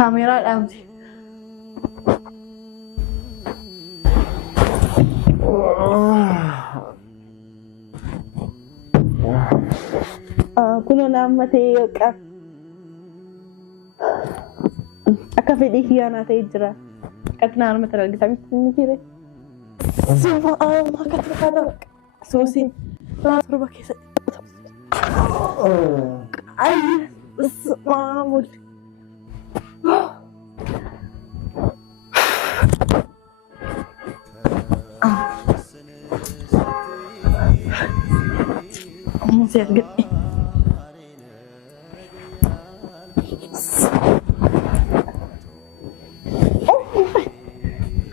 كاميرا الأمتي كنا نعمتي أكفي أنا تيجرا كتنا مثلا قدامي كذا سبحان الله كتر هذا سوسي لا تربى كيس أي بس معمول زين قلبي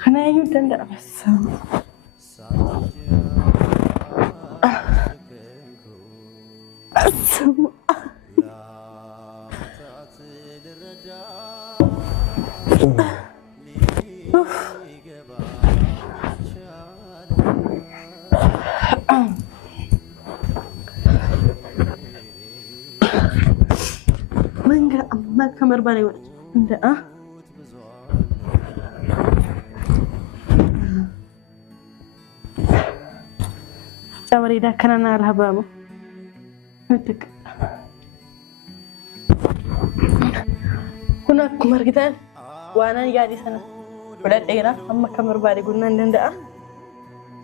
أنا يمكن لا بس ما كمر بالي ولا عند توري ده كان انا على بابا هتك كنا كمر كده وانا قاعد سنه ولا ديرا اما كمر بالي قلنا ندندا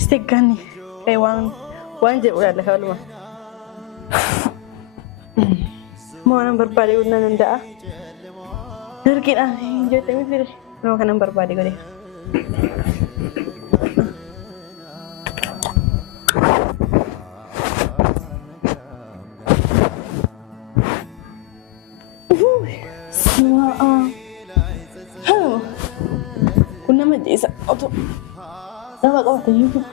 استغني اي وان جي ولا لك ولا ما انا بربالي قلنا ندندا دركين جيت مثل لو كان بربالي قولي كنا مجلسة أطو لما قوت يوتيوب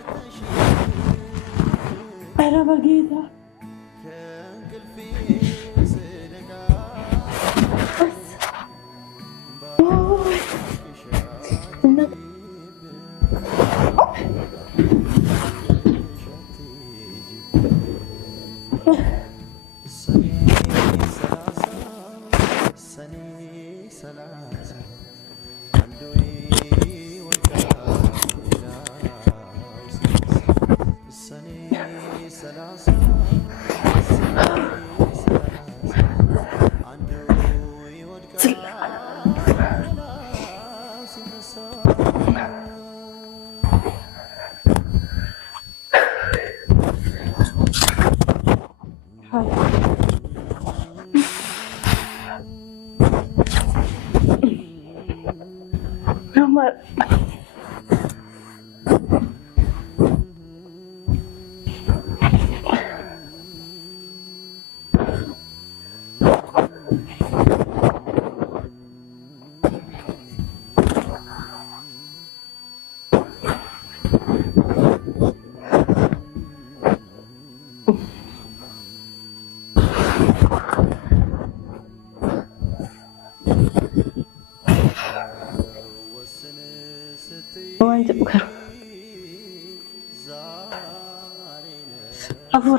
أنا بقيتها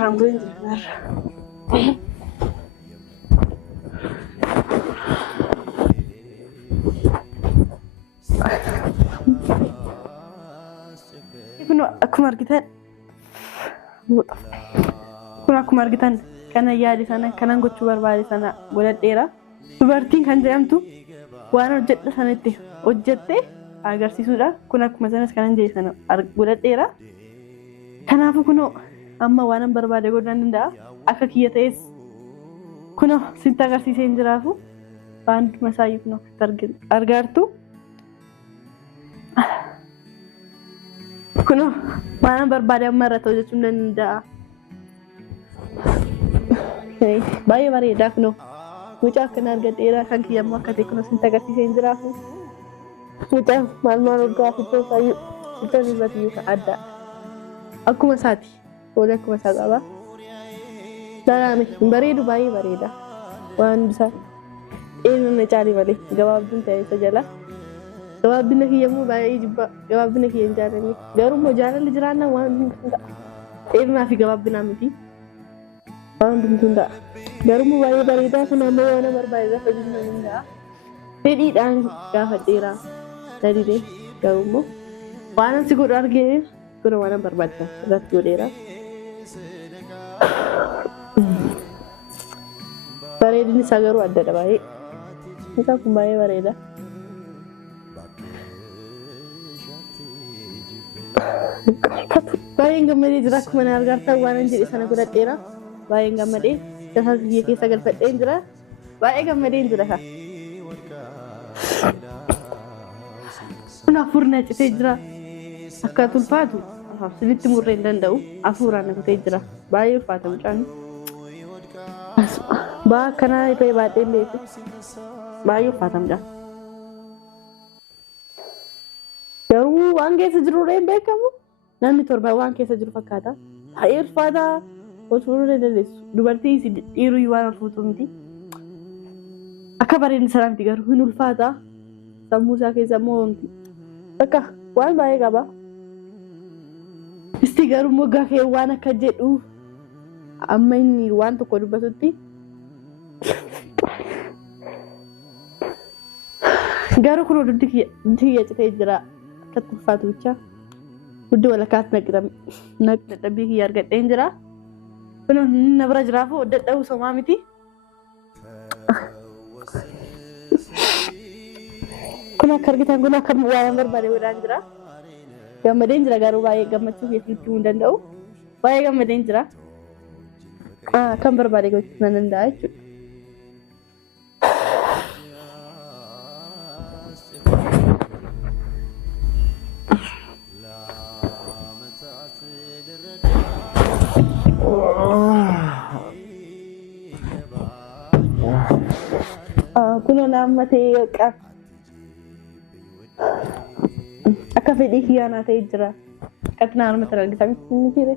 I'm going to aku margitan aku margitan kana yaadi sana kana gochuu barbaade sana godhadheera dubartiin kan jedhamtu waan hojjedha sanatti hojjette agarsiisuudha kun akkuma sanas kanan jedhe sana godhadheera kanaafu kunoo amma waan barbaade godhan danda'a akka kiyya ta'es kunoo sitti agarsiisee hin jiraafu waan masaayi kunoo argaartu kunoo waan barbaade amma irratti hojjechuu danda'a baay'ee bareedaa kunoo mucaa akkana argadheera kan kiyya ammoo akka ta'e kunoo sitti agarsiisee hin jiraafu mucaa maal hoggaa fitoo fayyuu fitoo irratti adda akkuma isaati Oleh aku masak apa? Dalam bareedu bayi bareeda. Wan bisa ini mencari balik. Jawab pun saya sajalah. Jawab bina kiamu bayi juga. Jawab bina kian jalan ni. Garu mau jalan di jalan wan enggak. Ini masih jawab bina mesti. Wan tentu enggak. Garu mau bayi bareeda. Aku nama wana berbeza. Tapi enggak. fedhiidhaan gaafadheera dadide garuu waan ansi godhu argee kun waan barbaachisan irratti godheera. Bareedinni isaa garuu addadha baay'ee. Mucaan kun baay'ee bareeda. Baay'een gammadee jira akkuma na argartan waan an jedhe sana godhadheera. Baay'een gammadee tasaa biyya keessa galfadheen jira. Baay'ee gammadeen jira ka. Kun hafuurri citee jira. Akka tulfaatu sinitti murree hin danda'u. Hafuuraan nakutee jira. Baay'ee ulfaata mucaan. Baa akkanaa ta'e baadhee beeku. Baay'ee ulfaata mucaan. Garuu waan keessa jirurra hin beekamu. Namni torba waan keessa jiru fakkaata. Baay'ee ulfaata. Otuuruu dandeessu. Dubartii dhiiruu waan ulfaatu miti. Akka bareedni sanaatti garuu hin ulfaata. Sammuu isaa keessa immoo bakka waan baay'ee qaba. Isti garuu moggaa kee waan akka jedhu amma inni waan tokko dubbatutti garuu kun duddi kiyya citee jira akka ulfaatu bicha. Duddi walakkaatti naqxabbii kiyya argadheen jira. Kun na bira jiraafuu dadhabuu somaa miti. Kun akka argitan kun akka waan barbaade godhaan jira. Gammadeen jira garuu baay'ee gammachuu keessatti himuu hin danda'u. Baay'ee gammadeen jira. Kan barbaade gochuu nan danda'a jechuudha. Kuno nama ta'e qab akka fedhii kiyyaanaa ta'e jira. Akkatti naannoo mata argitan ni jire.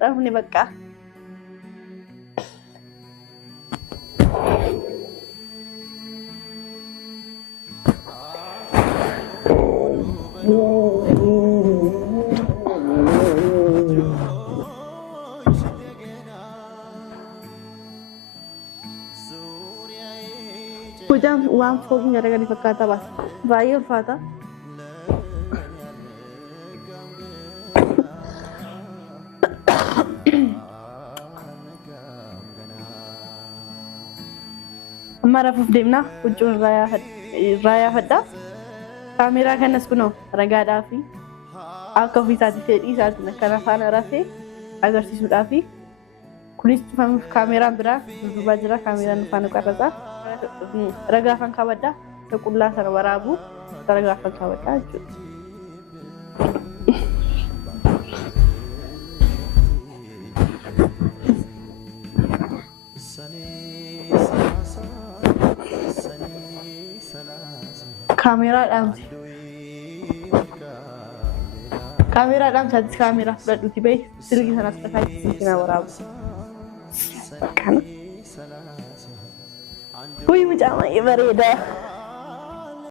Rafni bakka. Hujam uang fogi nyarakan di fakata bas. Bayi ulfata. Mara fufdemna ujung raya hadda. Kamera kan naskuno ragada fi. Akka ofiisaati fedhii isaatiin akkana faana rafee agarsiisuudhaafi kunis kaameraan biraa duuba jira kaameraan faana qarraxa ragaa kan kabadda qullaa sana waraabu ragaa kan kabadda jechuudha. Kamera dalam satu kamera sudah dutibai silgi sana setelah itu warab kan. Kui macam mana ibarat